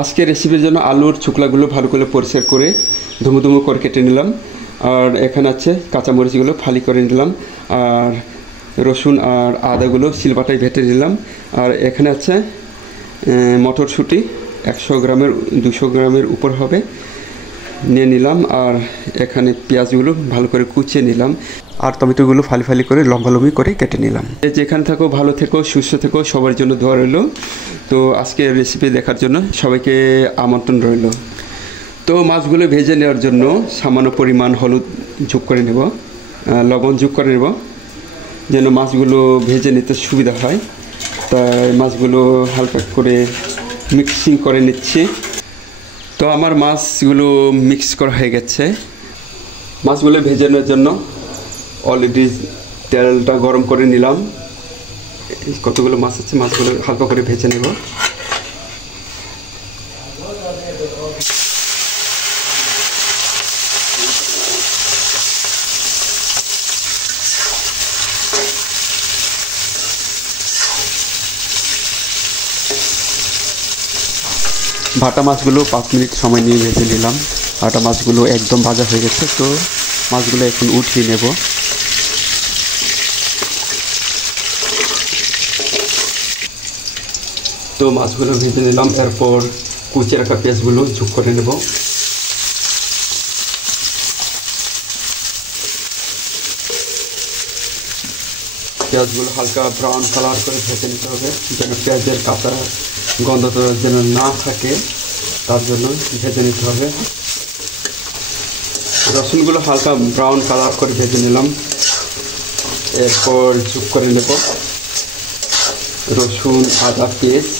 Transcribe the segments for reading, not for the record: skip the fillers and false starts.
আজকে রেসিপির জন্য আলুর চুকলাগুলো ভালো করে পরিষ্কার করে ধুমো ধুমো করে কেটে নিলাম। আর এখানে আছে কাঁচামরিচগুলো ফালি করে নিলাম, আর রসুন আর আদাগুলো শিলবাটায় বেটে নিলাম। আর এখানে আছে মটরশুঁটি 100 গ্রামের 200 গ্রামের উপর হবে নিয়ে নিলাম। আর এখানে পেঁয়াজগুলো ভালো করে কুচিয়ে নিলাম, আর টমেটোগুলো ফালি ফালি করে লম্বা লম্বি করে কেটে নিলাম। যেখানে থাকো ভালো থেকো, সুস্থ থেকো, সবার জন্য দোয়া রইল। তো আজকে রেসিপি দেখার জন্য সবাইকে আমন্ত্রণ রইল। তো মাছগুলো ভেজে নেওয়ার জন্য সামান্য পরিমাণ হলুদ যোগ করে নেব, লবণ যোগ করে নেব, যেন মাছগুলো ভেজে নিতে সুবিধা হয়। তাই মাছগুলো হালকা করে মিক্সিং করে নিচ্ছি। তো আমার মাছগুলো মিক্স করা হয়ে গেছে। মাছগুলো ভেজে নেওয়ার জন্য অলরেডি তেলটা গরম করে নিলাম। কতগুলো মাছ আছে, মাছগুলো হালকা করে ভেজে নেব। ভাটা মাছগুলো 5 মিনিট সময় নিয়ে ভেজে নিলাম। ভাটা মাছগুলো একদম ভাজা হয়ে গেছে। তো মাছগুলো এখন উঠিয়ে নেব। তো মাছগুলো ভেজে নিলাম। এরপর কুচিয়ে রাখা পেঁয়াজগুলো যোগ করে নেব। পেঁয়াজগুলো হালকা ব্রাউন কালার করে ভেজে নিতে হবে, যেন পেঁয়াজের কাঁচা গন্ধটা যেন না থাকে, তার জন্য ভেজে নিতে হবে। রসুনগুলো হালকা ব্রাউন কালার করে ভেজে নিলাম। এরপর যোগ করে নেব রসুন আদা পেস্ট।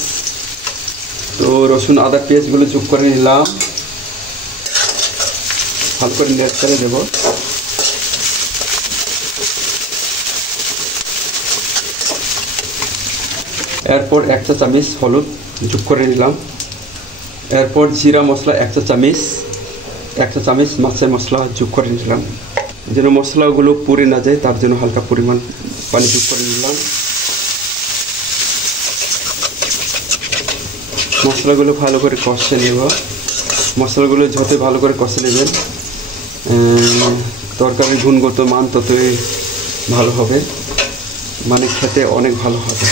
তো রসুন আদা পেস্টগুলো যোগ করে নিলাম, ভালো করে নেড়ে চেড়ে দেব। এরপর 1 চা চামচ হলুদ যোগ করে নিলাম। এরপর জিরা মশলা 1 চা চামচ, 1 চা চামচ মাছের মশলা যোগ করে নিলাম। যেন মশলাগুলো পুড়ে না যায়, তার জন্য হালকা পরিমাণ পানি যোগ করে নিলাম। মশলাগুলো ভালো করে কষে নেব। মশলাগুলো যত ভালো করে কষে নেবেন, তরকারির গুণগত মান ততই ভালো হবে, মানে খেতে অনেক ভালো হবে।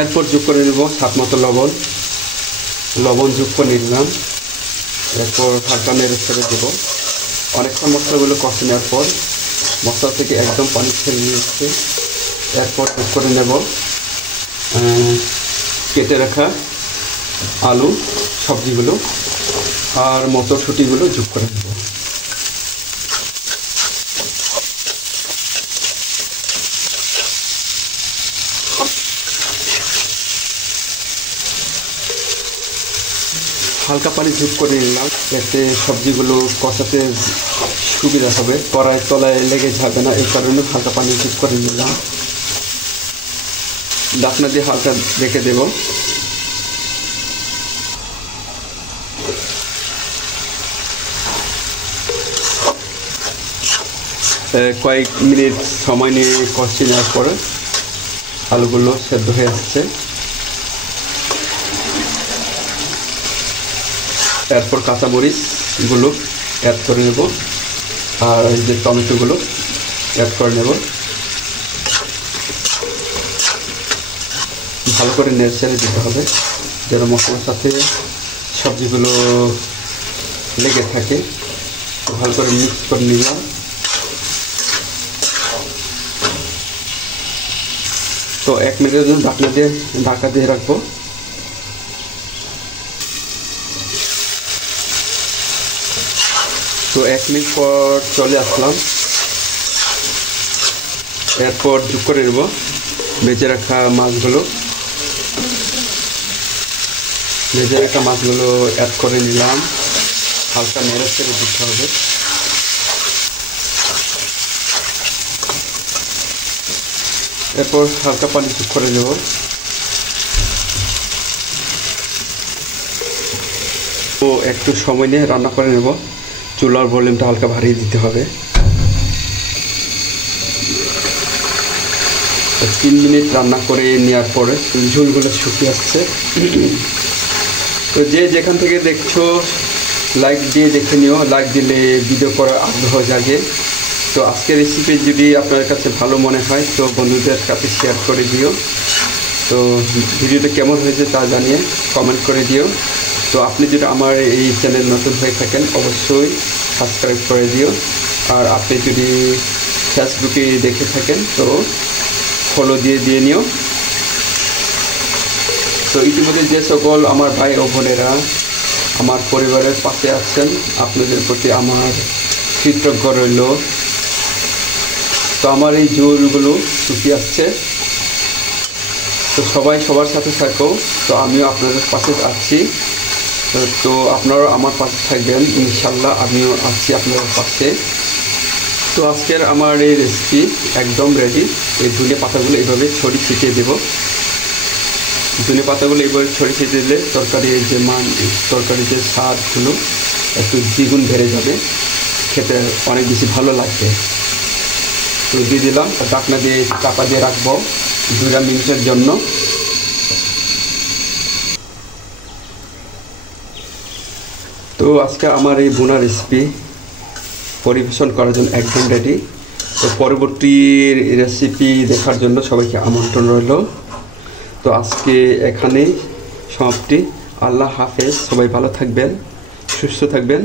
এরপর যোগ করে নেব স্বাদ মতো লবণ যোগ করে নিলাম। এরপর হালকা নেড়ে ছেড়ে দেবো। অনেকক্ষণ মশলাগুলো কষে নেওয়ার পর মশলা থেকে একদম পানি ছেড়ে নিয়েছে। এরপর যোগ করে নেব কেটে রাখা আলু সবজিগুলো আর মটরশুঁটিগুলো যোগ করে নেব। হালকা পানি যোগ করে নিলাম, এতে সবজিগুলো কষাতে সুবিধা হবে, কড়াই তলায় লেগে যাবে না, এই কারণে হালকা পানি যোগ করে নিলাম। ঢাকনা দিয়ে হালকা রেখে দেব। কয়েক মিনিট সময় নিয়ে কষিয়ে নেওয়ার পরে আলুগুলো সেদ্ধ হয়ে আসছে। এরপর কাঁচামরিচগুলো অ্যাড করে নেব, আর এই যে টমেটোগুলো অ্যাড করে নেব। ভালো করে নেড়ে চেড়ে দিতে হবে, যেন মশলার সাথে সবজিগুলো লেগে থাকে। ভালো করে মিক্স করে নিলাম। তো 1 মিনিটের জন্য ঢাকা দিয়ে রাখবো। তো 1 মিনিট পর চলে আসলাম। এরপর যোগ করে নেব ভেজে রাখা মাছগুলো অ্যাড করে নিলাম। হালকা নেড়ে চেড়ে দিতে হবে। এরপর হালকা পানি যোগ করে নেব। তো একটু সময় নিয়ে রান্না করে নেব। চুলার ভলিউমটা হালকা বাড়িয়ে দিতে হবে। তো 3 মিনিট রান্না করে নেওয়ার পরে ঝোলগুলো শুকিয়ে আসছে। তো যে যেখান থেকে দেখছো লাইক দিয়ে দেখে নিও, লাইক দিলে ভিডিও করার আগ্রহ জাগে। তো আজকের রেসিপি যদি আপনার কাছে ভালো মনে হয় তো বন্ধুদের কাছে শেয়ার করে দিও। তো ভিডিওটা কেমন হয়েছে তা জানিয়ে কমেন্ট করে দিও। তো আপনি যদি আমার এই চ্যানেল নতুন হয়ে থাকেন অবশ্যই সাবস্ক্রাইব করে দিও। আর আপনি যদি ফেসবুকে দেখে থাকেন তো ফলো দিয়ে নিও। তো ইতিমধ্যে যে সকল আমার ভাই ও বোনেরা আমার পরিবারের পাশে আছেন আপনাদের প্রতি আমার কৃতজ্ঞ রইল। তো আমার এই ঝোলগুলো শুকিয়ে আসছে। তো সবাই সবার সাথে থাকো। তো আমিও আপনাদের পাশে আছি। তো আপনারাও আমার পাশে থাকবেন ইনশাল্লাহ, আমিও আছি আপনাদের পাশে। তো আজকের আমার এই রেসিপি একদম রেডি। এই ধনে পাতাগুলো এইভাবে ছড়িয়ে ছিটিয়ে দেবো। ধনে পাতাগুলো এইভাবে ছড়িয়ে ছিটিয়ে দিলে তরকারির যে স্বাদগুলো একটু দ্বিগুণ বেড়ে যাবে, খেতে অনেক বেশি ভালো লাগবে। তো দিয়ে দিলাম, ঢাকনা দিয়ে চাপা দিয়ে রাখবো 2 মিনিটের জন্য। তো আজকে আমার এই বোনা রেসিপি পরিবেশন করার জন্য একদম রেডি। তো পরবর্তী রেসিপি দেখার জন্য সবাইকে আমন্ত্রণ রইল। তো আজকে এখানেই সমাপ্তি। আল্লাহ হাফেজ। সবাই ভালো থাকবেন, সুস্থ থাকবেন।